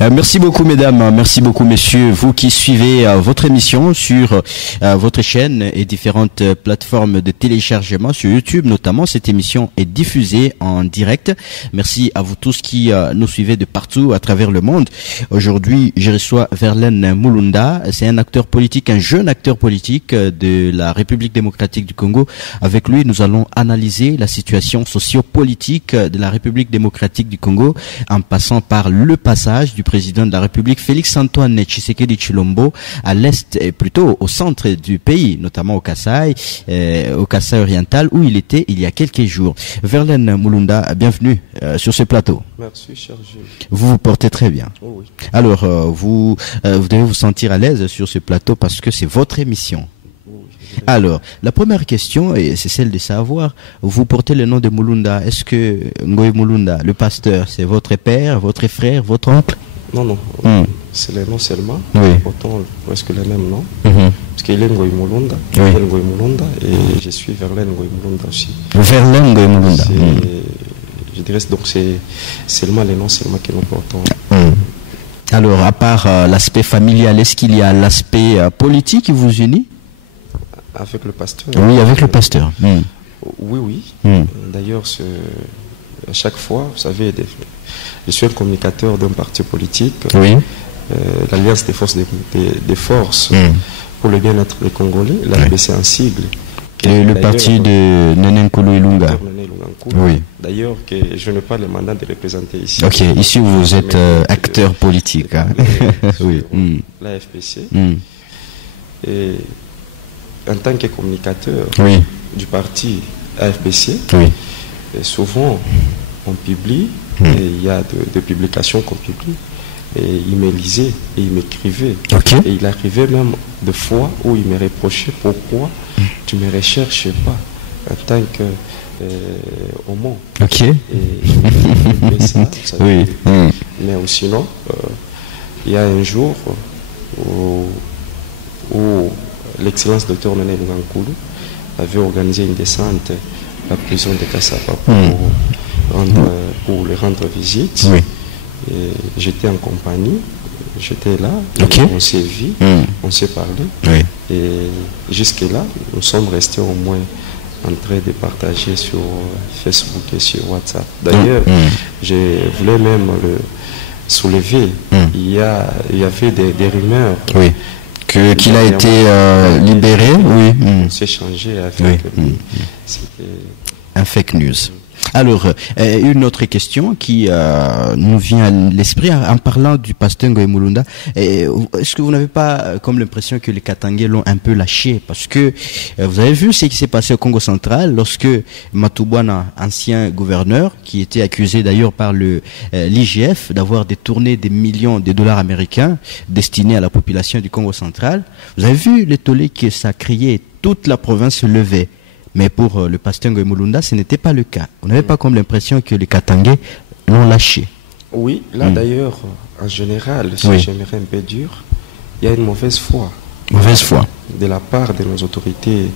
Merci beaucoup mesdames, merci beaucoup messieurs, vous qui suivez votre émission sur votre chaîne et différentes plateformes de téléchargement sur YouTube notamment. Cette émission est diffusée en direct. Merci à vous tous qui nous suivez de partout à travers le monde. Aujourd'hui, je reçois Verlaine Mulunda. C'est un acteur politique, un jeune acteur politique de la République démocratique du Congo. Avec lui, nous allons analyser la situation socio-politique de la République démocratique du Congo en passant par le passage du président de la République Félix-Antoine Tshisekedi Tshilombo à l'est et plutôt au centre du pays, notamment au Kasaï oriental où il était il y a quelques jours. Verlaine Mulunda, bienvenue sur ce plateau. Merci, cher Gilles. Vous vous portez très bien. Oh oui. Alors, vous devez vous sentir à l'aise sur ce plateau parce que c'est votre émission. Alors, la première question, c'est celle de savoir, vous portez le nom de Mulunda. Est-ce que Ngoy Mulunda, le pasteur, c'est votre père, votre frère, votre oncle? Non, c'est les noms seulement. Oui. Pourtant, presque les mêmes noms. Parce qu'il est Ngoy Mulunda, Oui. il est Ngoy Mulunda, et je suis Verlaine Ngoy Mulunda aussi. Verlaine Ngoy Mulunda. Je dirais donc c'est seulement les noms seulement que nous portons. Alors, à part l'aspect familial, est-ce qu'il y a l'aspect politique qui vous unit? Avec le pasteur. Oui, avec le pasteur. Oui. D'ailleurs, à chaque fois, vous savez, je suis un communicateur d'un parti politique, Oui. l'Alliance des forces pour le bien-être des Congolais, l'AFBC en sigle. Le parti de Nene Nkulu Ilunga. Oui. D'ailleurs, que je n'ai pas le mandat de représenter ici. Ok, ici vous êtes acteur politique. Hein. Oui. L'AFBC. Et en tant que communicateur Oui. du parti AFBC, Oui. souvent on publie, et il y a des publications qu'on publie, et il me lisait et il m'écrivait. Ok. Et il arrivait même des fois où il me reprochait pourquoi tu ne me recherches pas en tant que homo. Ok. Et je me ça, vous savez. Oui. Mais sinon, il y a un jour où l'excellence docteur Nene Nkulu avait organisé une descente à la prison de Kassapa pour le rendre visite. Oui. Et j'étais en compagnie, j'étais là, Ok. on s'est vu, on s'est parlé. Oui. Et jusque-là, nous sommes restés au moins en train de partager sur Facebook et sur WhatsApp. D'ailleurs, je voulais même le soulever. Il y avait des rumeurs. Oui. Qu'il a été libéré, oui. On s'est changé avec lui. C'était un fake news. Alors, une autre question qui nous vient à l'esprit en parlant du pasteur Ngoy Mulunda. Est-ce que vous n'avez pas comme l'impression que les Katangais l'ont un peu lâché? Parce que vous avez vu ce qui s'est passé au Congo central lorsque Matubwana, ancien gouverneur, qui était accusé d'ailleurs par l'IGF d'avoir détourné des millions de dollars américains destinés à la population du Congo central. Vous avez vu le tollé que ça criait, toute la province se levait. Mais pour le pasteur Ngoy Mulunda, ce n'était pas le cas. On n'avait pas comme l'impression que les Katangais l'ont lâché. Oui, là d'ailleurs, en général, si j'aimerais un peu dur, il y a une mauvaise foi. Mauvaise foi. De la part de nos autorités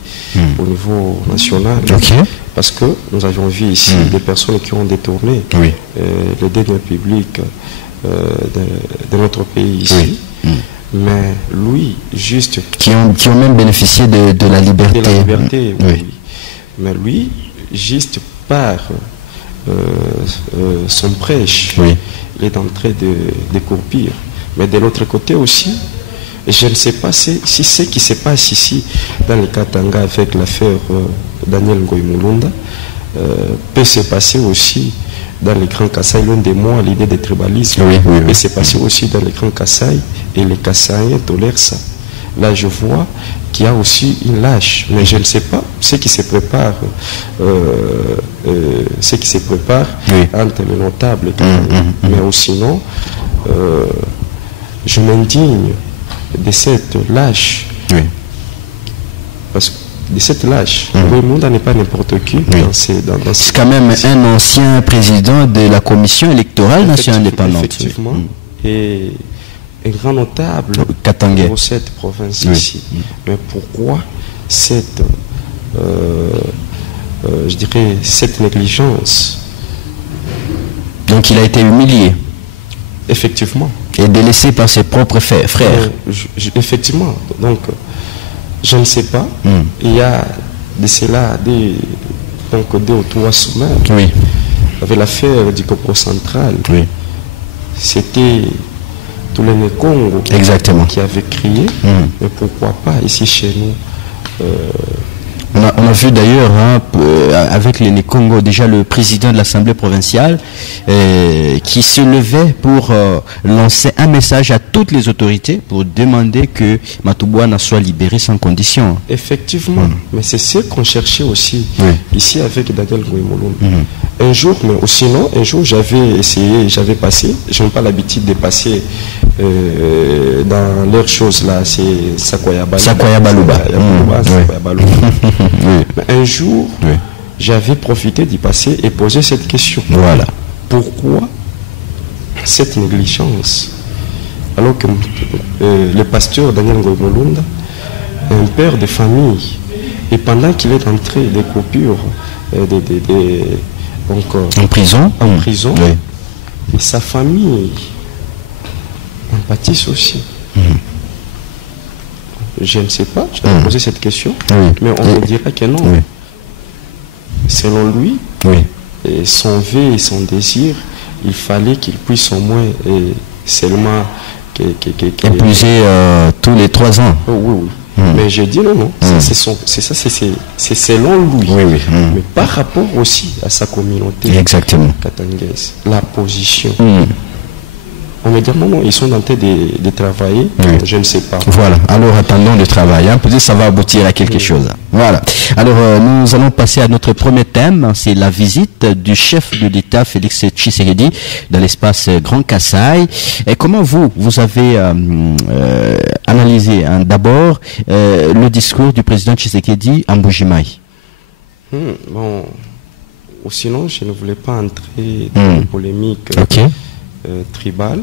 au niveau national. Okay. Parce que nous avions vu ici des personnes qui ont détourné les deniers publics de notre pays ici. Mais lui, juste... Qui ont même bénéficié de la liberté. De la liberté, oui. Mais lui, juste par son prêche, il est en train de découpir. Mais de l'autre côté aussi, je ne sais pas si ce qui se passe ici, dans le Katanga, avec l'affaire Daniel Ngoy Mulunda, peut se passer aussi dans les Grands Kasaï. L'un des mots, l'idée de tribalisme, peut se passer aussi dans les Grands Kasaï, et les Kasaïens tolèrent ça. Là, je vois qu'il y a aussi une lâche, mais je ne sais pas ce qui se prépare, entre les notables. Mais sinon, je m'indigne de cette lâche. Parce que de cette lâche, le monde n'est pas n'importe qui. C'est quand même un ancien président de la commission électorale nationale indépendante. Effectivement. Et un grand notable pour cette province ici. Mais pourquoi cette, je dirais, cette négligence? Donc il a été humilié. Effectivement. Et délaissé par ses propres frères. Effectivement. Donc, je ne sais pas. Il y a de cela donc 2 ou 3 semaines. Oui. Avec l'affaire du Copro central. Oui. C'était tous les Congo qui avaient crié. Mais pourquoi pas ici chez nous on a vu d'ailleurs avec les Congo déjà le président de l'Assemblée provinciale qui se levait pour lancer un message à toutes les autorités pour demander que Matubwana soit libéré sans condition. Effectivement, mais c'est ce qu'on cherchait aussi ici avec Daniel Ngoïmolum. Un jour, mais sinon, un jour j'avais passé, je n'ai pas l'habitude de passer dans leurs choses là, c'est Sakoyabaluba. Un jour, j'avais profité d'y passer et poser cette question. Voilà. Pourquoi cette négligence? Alors que le pasteur Daniel Ngoïmolunda est un père de famille. Et pendant qu'il est entré des coupures en prison, et sa famille en pâtisse aussi. Je ne sais pas, j'avais posé cette question, mais on me dirait que non. Selon lui, et son vœu et son désir, il fallait qu'il puisse au moins seulement épouser tous les 3 ans. Oui. Mais j'ai dit non. C'est selon lui. Mais par rapport aussi à sa communauté katangaise, la position. On me dit non, ils sont en train de travailler, je ne sais pas. Voilà, alors attendons le travail, peut-être ça va aboutir à quelque chose. Voilà, alors nous allons passer à notre premier thème, c'est la visite du chef de l'État Félix Tshisekedi dans l'espace Grand Kasaï. Et comment vous avez analysé dans le discours du président Tshisekedi à Mbujimayi? Bon, ou sinon je ne voulais pas entrer dans une polémique tribale,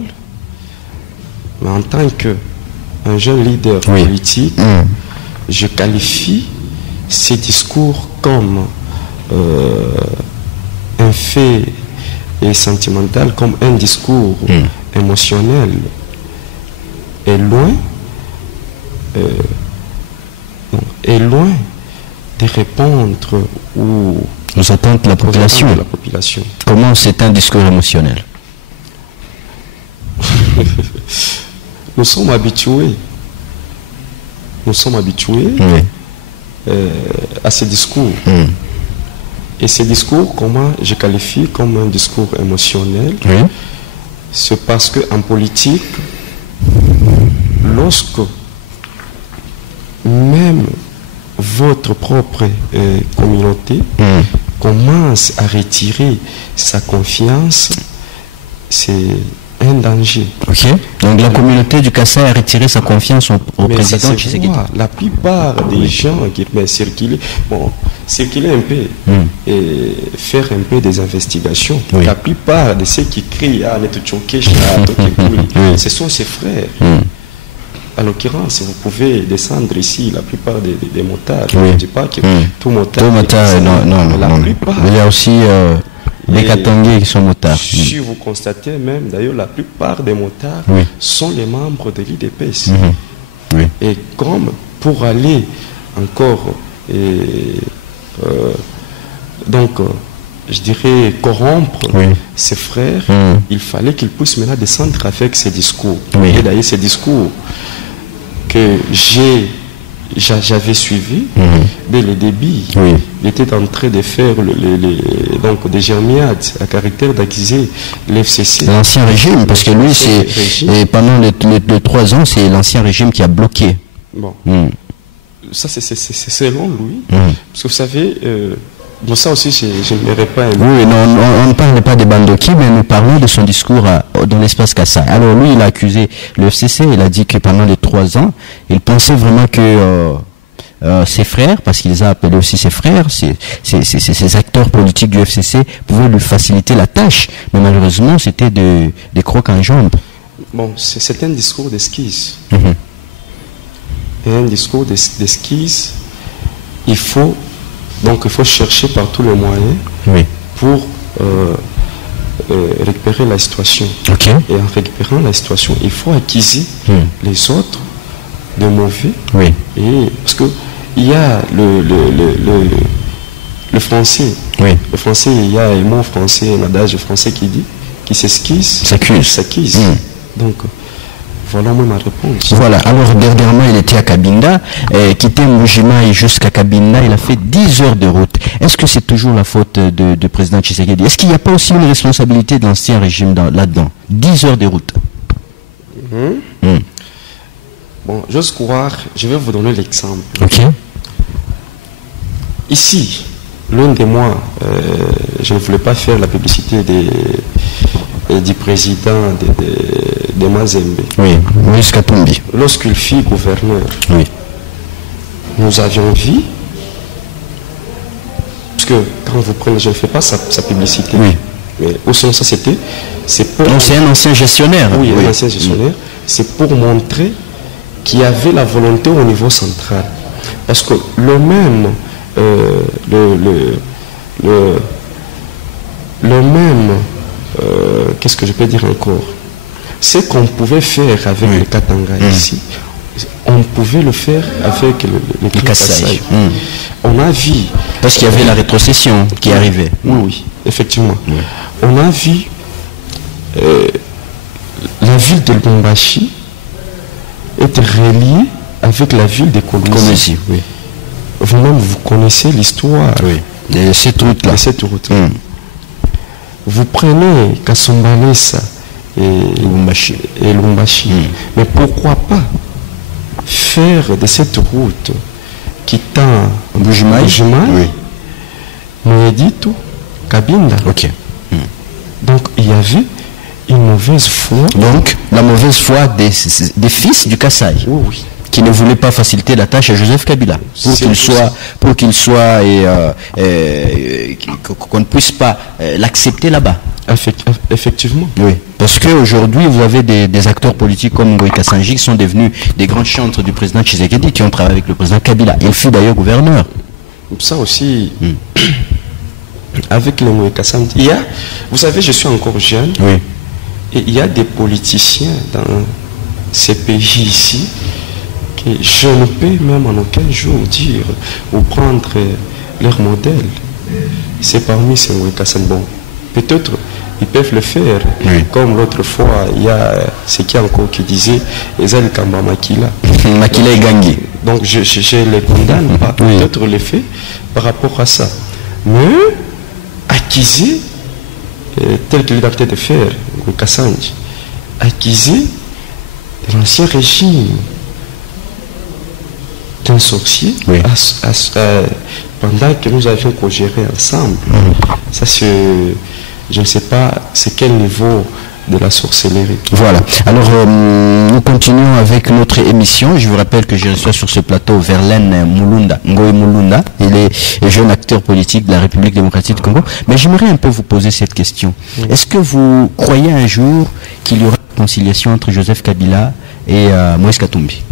mais en tant qu'un jeune leader politique, je qualifie ces discours comme un fait et sentimental, comme un discours émotionnel et loin de répondre aux attentes de la population. Comment c'est un discours émotionnel? Nous sommes habitués à ces discours. Et ces discours, comment je qualifie comme un discours émotionnel, c'est parce qu'en politique, lorsque même votre propre communauté commence à retirer sa confiance, c'est un danger. Donc la communauté du Kasaï a retiré sa confiance au président Tshisekedi. La plupart des gens qui circuler un peu et faire un peu des investigations. La plupart de ceux qui crient ce sont ses frères. À l'occurrence, vous pouvez descendre ici, la plupart des motards. Je ne dis pas que tout motard. Non. La plupart. Il y a aussi les Katangais qui sont motards. Si vous constatez même, d'ailleurs, la plupart des motards sont les membres de l'IDPS. Et comme pour aller encore, je dirais, corrompre ses frères, il fallait qu'ils puissent maintenant descendre avec ces discours. Et d'ailleurs, ces discours que j'avais suivi dès le début. Il était en train de faire des germiades à caractère d'accuser l'FCC. L'ancien régime, parce que lui, pendant les 3 ans, c'est l'ancien régime qui a bloqué. Bon. Ça, c'est selon lui. Parce que vous savez, ça aussi, je n'aimerais pas aimer. On ne parle pas de Bandoki, mais nous parlons de son discours dans l'espace Kasaï. Alors lui, il a accusé le FCC, il a dit que pendant les 3 ans, il pensait vraiment que ses frères, parce qu'il les a appelés aussi ses frères, ces acteurs politiques du FCC pouvaient lui faciliter la tâche. Mais malheureusement, c'était des crocs en jambes. Bon, c'est un discours d'esquisse. Et un discours d'esquisse, il faut chercher par tous les moyens pour récupérer la situation. Okay. Et en récupérant la situation, il faut acquiser les autres de mauvais. Oui. Et parce que il y a le français. Oui. Le français, il y a un mot français, un adage français qui dit qui s'esquisse, s'accuse. Donc voilà moi ma réponse. Voilà, alors dernièrement il était à Cabinda, quitté Mujima jusqu'à Cabinda, il a fait 10 heures de route. Est-ce que c'est toujours la faute de président Tshisekedi? Est-ce qu'il n'y a pas aussi une responsabilité de l'ancien régime là-dedans? 10 heures de route. Bon, j'ose croire, je vais vous donner l'exemple. Ok. Ici, l'un des mois, je ne voulais pas faire la publicité du président de Mazembe. Oui, Moïse Katumbi. Lorsqu'il fut gouverneur, oui. Nous avions vu, parce que quand vous prenez, je ne fais pas sa publicité, oui. Mais au sens ça c'était, c'est pour... Donc c'est un ancien gestionnaire. Oui, un ancien gestionnaire. C'est pour montrer qu'il y avait la volonté au niveau central. Parce que le même, qu'est-ce que je peux dire encore? Ce qu'on pouvait faire avec le Katanga ici, on pouvait le faire avec le Kassai. On a vu... Parce qu'il y avait la rétrocession qui arrivait. Oui, effectivement. On a vu la ville de Lubumbashi être reliée avec la ville de Kolwezi. Oui. Vous-même, vous connaissez l'histoire de cette route-là. Vous prenez Kasumbalesa et Lubumbashi. Mais pourquoi pas faire de cette route quittant Mbujimayi, Moedito, Cabinda. Ok. Donc il y avait une mauvaise foi. Donc la mauvaise foi des fils du Kassai. Oui. Qui ne voulaient pas faciliter la tâche à Joseph Kabila pour qu'il soit qu'on ne puisse pas l'accepter là-bas. Effectivement. Oui. Parce qu'aujourd'hui, vous avez des acteurs politiques comme Ngoï Kassanji qui sont devenus des grands chantres du président Tshisekedi qui ont travaillé avec le président Kabila. Il fut d'ailleurs gouverneur. Ça aussi, avec le Ngoï Kassanji, vous savez, je suis encore jeune. Oui. Et il y a des politiciens dans ces pays ici que je ne peux même en aucun jour dire ou prendre leur modèle. C'est parmi ces Ngoï Kassanji. Bon, peut-être ils peuvent le faire. Comme l'autre fois, il y a ce qui encore qui disait Ezal Kamba Makila. Makila et Gangi. Donc je les condamne pas. Peut-être le fait par rapport à ça. Mais acquiser, tel qu'il est en train de faire, Kassanji, acquiser l'ancien régime d'un sorcier pendant que nous avions co-géré ensemble. Ça c'est... Je ne sais pas c'est quel niveau de la sorcellerie. Voilà. Alors, nous continuons avec notre émission. Je vous rappelle que je reçois sur ce plateau Verlaine Mulunda, Ngoï Mulunda. Il est jeune acteur politique de la République démocratique du Congo. Mais j'aimerais un peu vous poser cette question. Est-ce que vous croyez un jour qu'il y aura une réconciliation entre Joseph Kabila et Moïse Katumbi?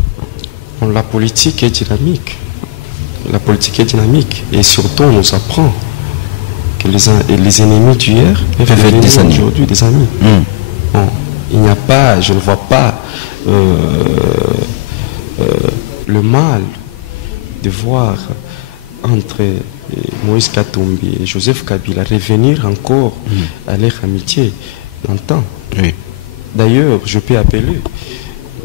La politique est dynamique. La politique est dynamique. Et surtout, on nous apprend que les ennemis d'hier peuvent devenir aujourd'hui des amis. Bon, il n'y a pas, je ne vois pas le mal de voir entre Moïse Katumbi et Joseph Kabila revenir encore à leur amitié d'antan. D'ailleurs, je peux appeler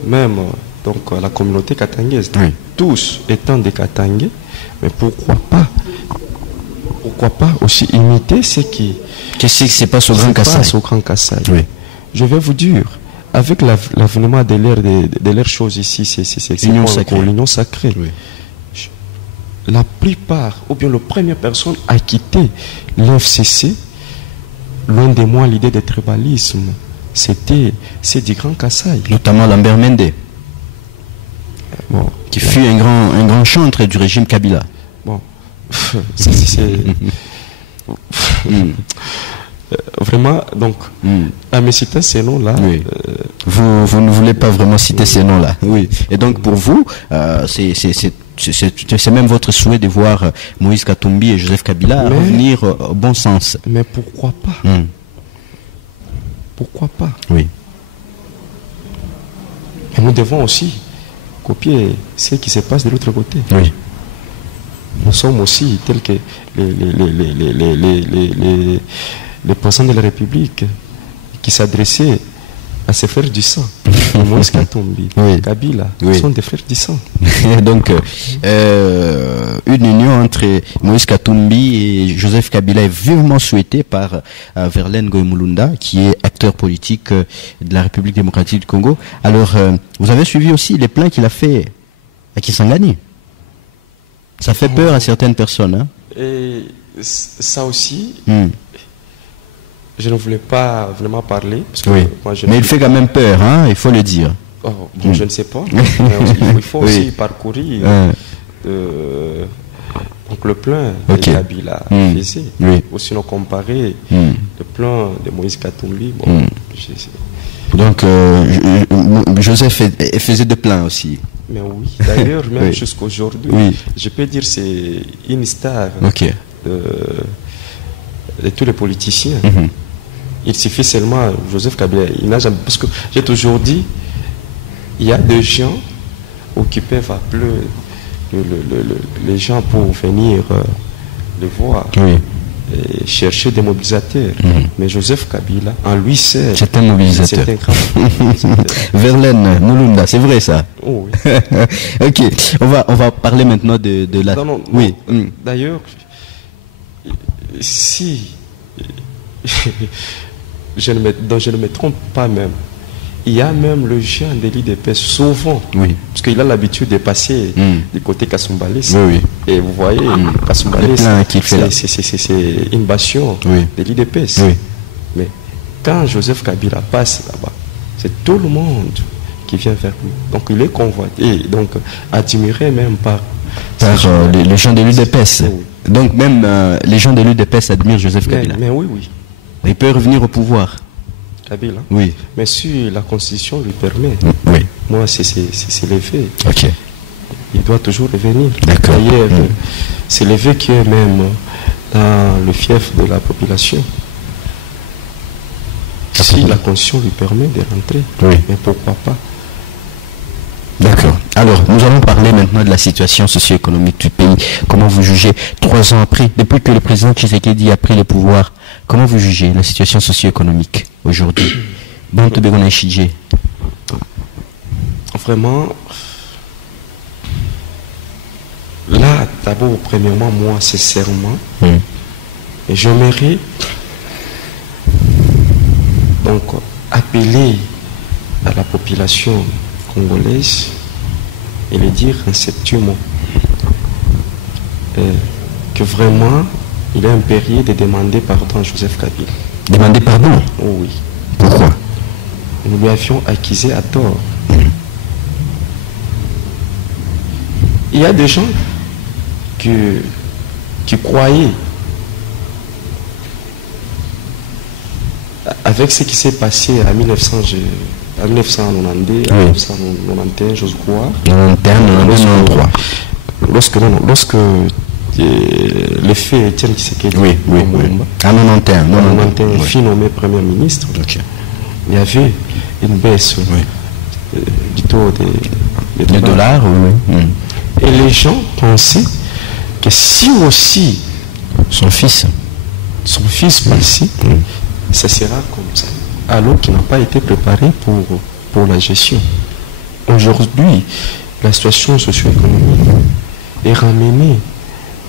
même donc, la communauté katangaise, tous étant des Katangais, mais pourquoi pas aussi imiter ce qui se passe au Grand Kassai. Je vais vous dire, avec l'avènement de l'air chose ici, c'est l'union sacrée. La plupart, ou bien la première personne à quitter l'FCC, loin de moi l'idée de tribalisme, c'est du Grand Kassai. Notamment Lambert Mende, qui fut un grand chantre du régime Kabila. Bon, vraiment, donc, à me citer ces noms-là... Vous ne voulez pas vraiment citer ces noms-là. Oui. Et donc, pour vous, c'est même votre souhait de voir Moïse Katumbi et Joseph Kabila revenir au bon sens. Mais pourquoi pas pourquoi pas? Oui. Et nous devons aussi copier ce qui se passe de l'autre côté. Oui. Nous sommes aussi tels que les présidents de la République qui s'adressaient à ses frères du sang. Moïse Katumbi, oui. Kabila, Oui. sont des frères du sang. Donc, une union entre Moïse Katumbi et Joseph Kabila est vivement souhaitée par Verlaine Goïmulunda, qui est acteur politique de la République démocratique du Congo. Alors, vous avez suivi aussi les plans qu'il a fait à Kisangani. Ça fait peur à certaines personnes. Hein? Et ça aussi, je ne voulais pas vraiment parler. Parce que oui. moi, mais il fait quand même peur, hein, il faut le dire. Oh, bon, je ne sais pas. Il faut aussi parcourir donc le plan de Kabila faisait. Oui. Ou sinon comparer le plan de Moïse Katumbi. Bon, donc Joseph faisait des plans aussi. Mais oui, d'ailleurs, même jusqu'à aujourd'hui, je peux dire que c'est une star de tous les politiciens. Il suffit seulement, Joseph Kabila, il n'a jamais. Parce que j'ai toujours dit, il y a des gens qui peuvent appeler les gens pour venir les voir et chercher des mobilisateurs. Mais Joseph Kabila, en lui seul, c'est un mobilisateur. C'est un grand mobilisateur. Verlaine Mulunda, c'est vrai ça? Oh, oui. Ok, on va parler maintenant de la... Non, oui. D'ailleurs, si je ne me trompe pas même, il y a même le jeune de l'IDPS souvent, parce qu'il a l'habitude de passer du côté Kasumbalé. Et vous voyez, Kasumbalé, c'est une bastion de l'IDPS. Mais quand Joseph Kabila passe là-bas, c'est tout le monde qui vient vers lui. Donc il est convoité, donc admiré même par les gens de l'UDPS. Donc même les gens de l'UDPS admirent Joseph Kabila. Mais oui. Il peut revenir au pouvoir. Kabila. Oui. Mais si la Constitution lui permet, moi c'est l'évé. Ok. Il doit toujours revenir. D'accord. D'ailleurs, c'est l'évé qui est même dans le fief de la population. Si la Constitution lui permet de rentrer, mais pourquoi pas? D'accord. Alors, nous allons parler maintenant de la situation socio-économique du pays. Comment vous jugez, 3 ans après, depuis que le président Tshisekedi a pris le pouvoir, comment vous jugez la situation socio-économique aujourd'hui? Vraiment, là, d'abord, premièrement, moi, sincèrement, j'aimerais donc appeler à la population congolaise et le dire en ces mots que vraiment il est impérieux de demander pardon à Joseph Kabila. Demander pardon? Oh, oui. Pourquoi? Nous lui avions accusé à tort. Il y a des gens qui croyaient avec ce qui s'est passé en 1990, en 1991, j'ose croire. 1993. Lorsque le fait Étienne Tshisekedi en 91 fut nommé Premier ministre, il y avait une baisse du taux des dollars. Et les gens pensaient que si aussi son fils passait, ça sera comme ça. Alors qu'il n'a pas été préparé pour la gestion. Aujourd'hui, la situation socio-économique est ramenée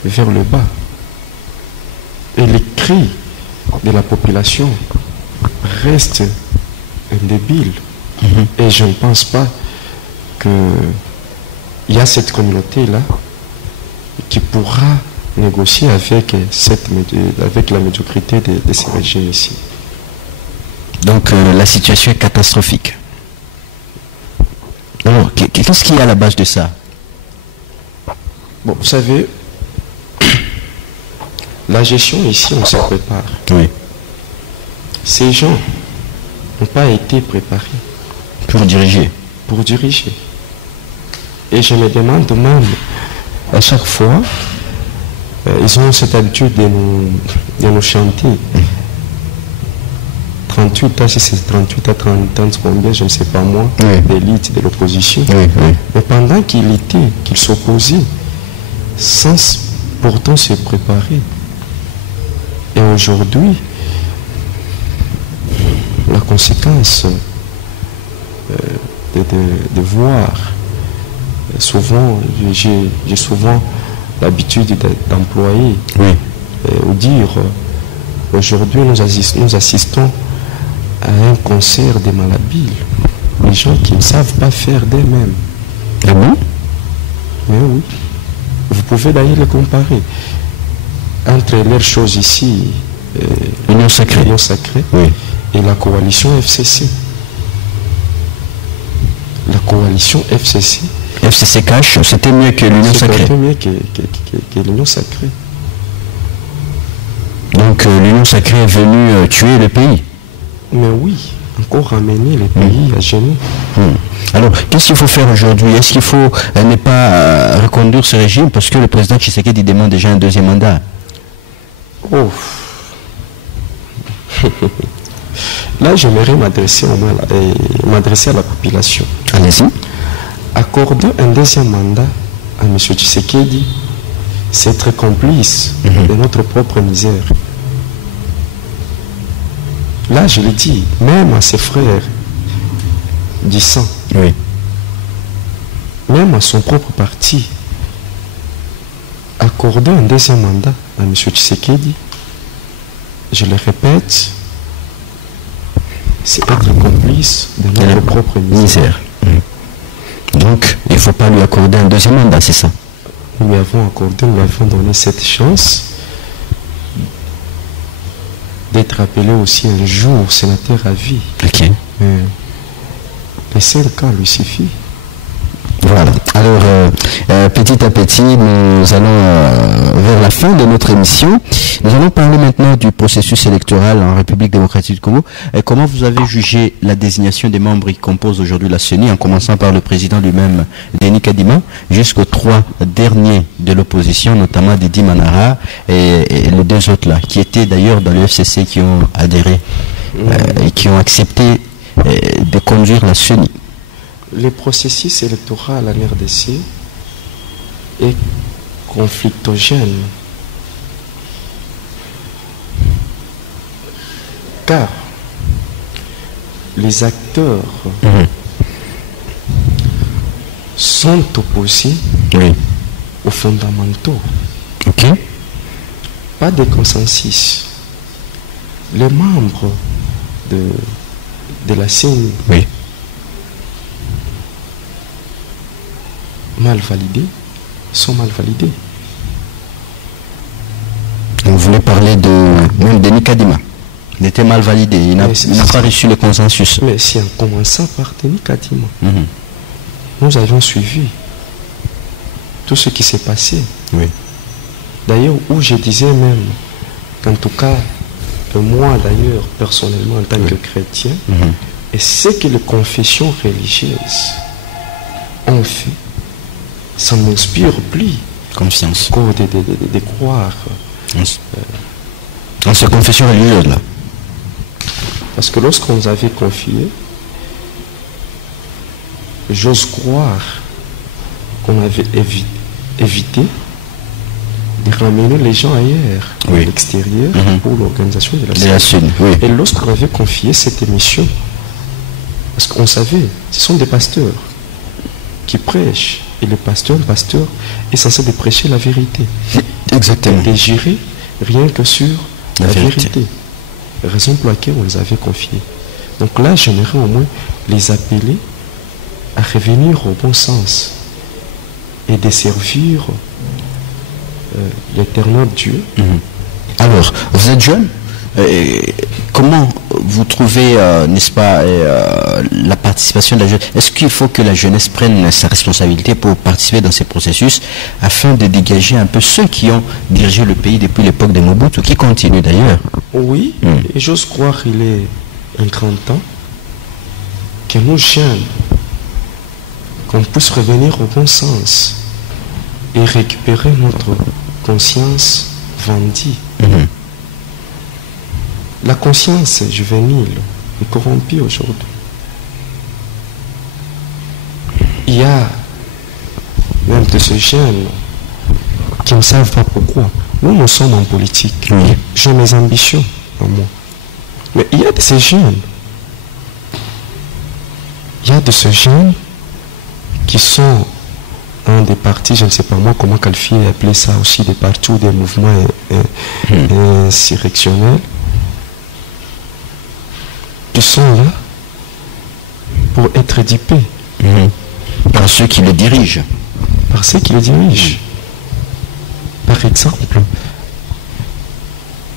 vers le bas. Et les cris de la population restent indébiles. Et je ne pense pas qu'il y a cette communauté-là qui pourra négocier avec la médiocrité de ces régimes ici. Donc la situation est catastrophique. Alors, qu'est-ce qu'il y a à la base de ça? Bon, vous savez, la gestion ici, on se prépare. Ces gens n'ont pas été préparés pour diriger. Et je me demande même, à chaque fois, ils ont cette habitude de nous chanter 38 ans, si c'est 38 à 30 combien, je ne sais pas moi, d'élite de l'opposition. Mais pendant qu'il s'opposait, sans pourtant se préparer. Et aujourd'hui, la conséquence de voir, souvent, j'ai souvent l'habitude d'employer ou dire, aujourd'hui nous assistons à un concert des malhabiles, les gens qui ne savent pas faire d'eux-mêmes. Ah bon? Mais oui, vous pouvez d'ailleurs les comparer entre les choses ici, l'Union Sacrée, et la coalition FCC. La coalition FCC cache, c'était mieux que l'Union Sacrée. C'était mieux que l'Union Sacrée. Donc l'Union Sacrée est venue tuer le pays. Mais oui, encore ramener le pays à genoux. Alors, qu'est-ce qu'il faut faire aujourd'hui? Est-ce qu'il faut ne pas reconduire ce régime parce que le président Tshisekedi demande déjà un deuxième mandat? Oh. Là, j'aimerais m'adresser à la population. Allez-y. Accorder un deuxième mandat à M. Tshisekedi, c'est être complice de notre propre misère. Là, je le dis, même à ses frères du sang, même à son propre parti, accorder un deuxième mandat à M. Tshisekedi, je le répète, c'est être complice de notre propre misère. Donc, il ne faut pas lui accorder un deuxième mandat, c'est ça? Nous lui avons donné cette chance d'être appelé aussi un jour sénateur à vie. Ok. Mais les 5 ans lui suffit. Voilà. Alors, petit à petit, nous allons vers la fin de notre émission. Nous allons parler maintenant du processus électoral en République démocratique du Congo. Comment vous avez jugé la désignation des membres qui composent aujourd'hui la CENI, en commençant par le président lui-même, Denis Kadima, jusqu'aux 3 derniers de l'opposition, notamment Didi Manara et les 2 autres là, qui étaient d'ailleurs dans le FCC, qui ont adhéré et qui ont accepté de conduire la CENI? Le processus électoral en RDC est conflictogène, car les acteurs sont opposés aux fondamentaux. Pas de consensus. Les membres de la CENI mal validés sont mal validés. Vous voulez parler de même Denis Kadima? Il était mal validé, il n'a pas reçu le consensus. Mais c'est en commençant par Denis Kadima. Nous avions suivi tout ce qui s'est passé. D'ailleurs, où je disais même qu'en tout cas, moi d'ailleurs, personnellement, en tant que chrétien, et ce que les confessions religieuses ont fait, ça ne m'inspire plus confiance de croire en ces confessions religieuses là. Parce que lorsqu'on nous avait confié, j'ose croire qu'on avait évité de ramener les gens ailleurs, à l'extérieur, pour l'organisation de la CENI. Et lorsqu'on avait confié cette émission, parce qu'on savait, ce sont des pasteurs qui prêchent. Et le pasteur est censé de prêcher la vérité. Exactement. Et de gérer rien que sur la vérité. Raison pour laquelle on les avait confiés. Donc là, j'aimerais au moins les appeler à revenir au bon sens et de servir l'éternel Dieu. Alors, vous êtes jeune? Comment vous trouvez, n'est-ce pas, la participation de la jeunesse? Est-ce qu'il faut que la jeunesse prenne sa responsabilité pour participer dans ces processus afin de dégager un peu ceux qui ont dirigé le pays depuis l'époque de Mobutu, qui continuent d'ailleurs? Oui, et j'ose croire qu'il est un grand temps que nous jeunes, qu'on puisse revenir au bon sens et récupérer notre conscience vendue. La conscience juvénile est corrompue aujourd'hui. Il y a même de ces jeunes qui ne savent pas pourquoi. Nous sommes en politique. Oui. J'ai mes ambitions en moi. Mais il y a de ces jeunes. Il y a de ces jeunes qui sont dans des partis, je ne sais pas moi comment qualifier, appeler ça aussi des partis ou des mouvements insurrectionnels, qui sont là pour être dupés. Par ceux qui le dirigent. Par ceux qui le dirigent. Par exemple,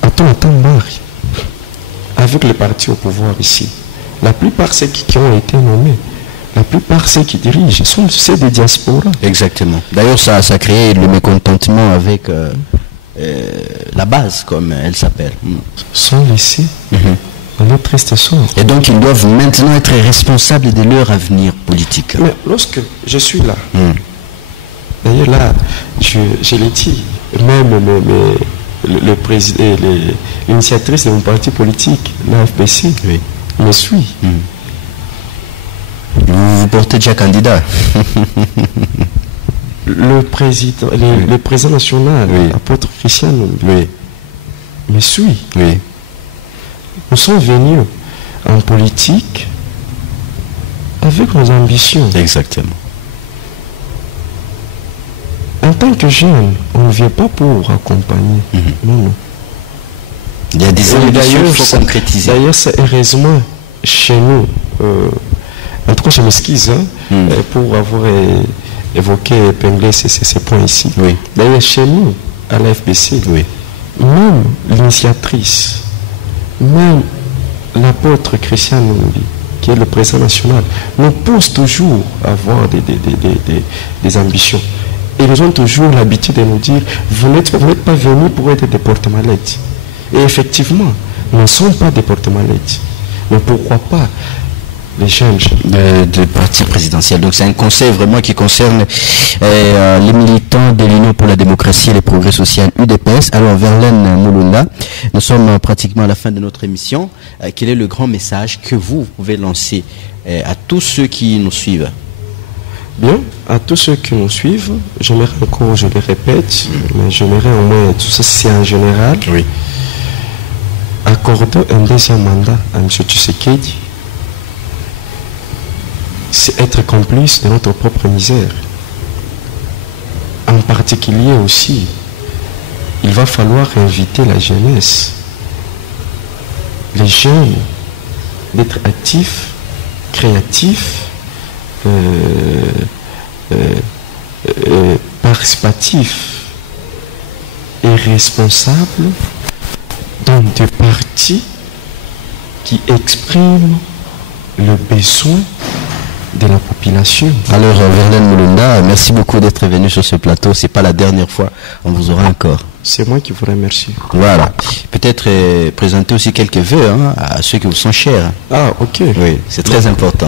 à Marie, avec les partis au pouvoir ici, la plupart ceux qui ont été nommés, la plupart ceux qui dirigent, c'est des diasporas. Exactement. D'ailleurs, ça a créé le mécontentement avec la base, comme elle s'appelle. Sont laissés dans notre triste sort. Et donc, ils doivent maintenant être responsables de leur avenir politique. Mais lorsque je suis là, d'ailleurs là, je l'ai dit, même le président, l'initiatrice de mon parti politique, l'AFPC, me suit. Vous portez déjà candidat. Le président national, l'apôtre Christian, me suit. Oui. Nous sommes venus en politique avec nos ambitions. Exactement. En tant que jeune, on ne vient pas pour accompagner. Non. Il y a des ambitions qu'il faut concrétiser. D'ailleurs, c'est heureusement chez nous. En tout cas, je m'excuse pour avoir évoqué, épinglé ces points ici. Oui. D'ailleurs, chez nous, à la FBC, même l'initiatrice, même l'apôtre Christian Numbi, qui est le président national, nous pousse toujours à avoir des ambitions. Et ils ont toujours l'habitude de nous dire, vous n'êtes pas venus pour être des porte-malades. Et effectivement, nous ne sommes pas des porte-malades. Mais pourquoi pas les jeunes de parti présidentiel. Donc c'est un conseil vraiment qui concerne les militants de l'Union pour la démocratie et le progrès social UDPS. Alors Verlaine Mulunda, nous sommes pratiquement à la fin de notre émission. Quel est le grand message que vous pouvez lancer à tous ceux qui nous suivent? Bien, à tous ceux qui nous suivent, j'aimerais encore, je le répète, mais j'aimerais au moins, tout ça c'est en général, accorder un deuxième mandat à M. Tshisekedi. C'est être complice de notre propre misère. En particulier aussi, il va falloir inviter la jeunesse, les jeunes, d'être actifs, créatifs, participatifs et responsables dans des partis qui expriment le besoin de la population. Alors Verlaine Mulunda, merci beaucoup d'être venu sur ce plateau. C'est pas la dernière fois, on vous aura encore. C'est moi qui vous remercie. Voilà. Peut-être présenter aussi quelques vœux à ceux qui vous sont chers. Ah, ok. Oui, c'est très important.